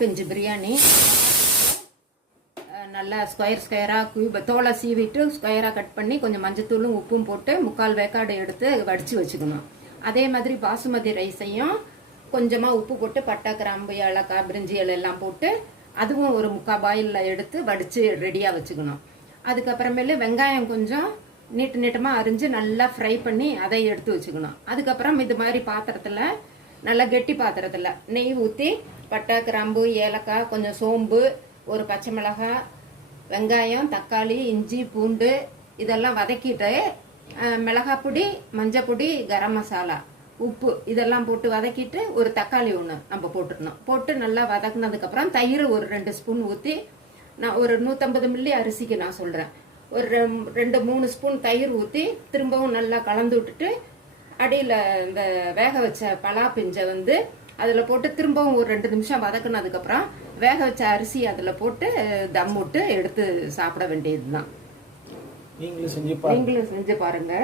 பிஞ்சு பிரியாணி. நல்லா ஸ்கொயராக தோலை சீவிட்டு ஸ்கொயராக கட் பண்ணி கொஞ்சம் மஞ்சத்தூளும் உப்பும் போட்டு 3/4 வேக்காடு எடுத்து வடித்து வச்சுக்கணும். அதே மாதிரி பாசுமதி ரைஸையும் கொஞ்சமாக உப்பு போட்டு பட்டை, கிராம்பு, ஏலக்காய், பிரிஞ்சி இலை எல்லாம் போட்டு அதுவும் ஒரு 3/4 பாயிலில் எடுத்து வடித்து ரெடியாக வச்சுக்கணும். அதுக்கப்புறமேலு வெங்காயம் கொஞ்சம் நீட்டமாக அரிஞ்சு நல்லா ஃப்ரை பண்ணி அதை எடுத்து வச்சுக்கணும். அதுக்கப்புறம் இது மாதிரி பாத்திரத்தில், நல்லா கெட்டி பாத்திரத்தில் நெய் ஊற்றி பட்டை, கிராம்பு, ஏலக்காய், கொஞ்சம் சோம்பு, ஒரு பச்சை மிளகாய், வெங்காயம், தக்காளி, இஞ்சி, பூண்டு இதெல்லாம் வதக்கிட்டு மிளகாய் பொடி, மஞ்சள் பொடி, கரம் மசாலா, உப்பு இதெல்லாம் போட்டு வதக்கிட்டு ஒரு தக்காளி ஒன்று நம்ம போட்டுடணும். போட்டு நல்லா வதக்குனதுக்கப்புறம் தயிர் ஒரு 2 ஸ்பூன் ஊற்றி, நான் ஒரு 150 மில்லி அரிசிக்கு நான் சொல்கிறேன், ஒரு 2-3 ஸ்பூன் தயிர் ஊற்றி திரும்பவும் நல்லா கலந்து விட்டுட்டு அடியில் இந்த வேக வச்ச பலா பிஞ்சை அதில் போட்டு திரும்பவும் ஒரு 2 நிமிஷம் வதக்குனதுக்கப்புறம் வேக வச்ச அரிசி அதில் போட்டு தம் விட்டு எடுத்து சாப்பிட வேண்டியது தான். நீங்களும் செஞ்சு பாருங்க.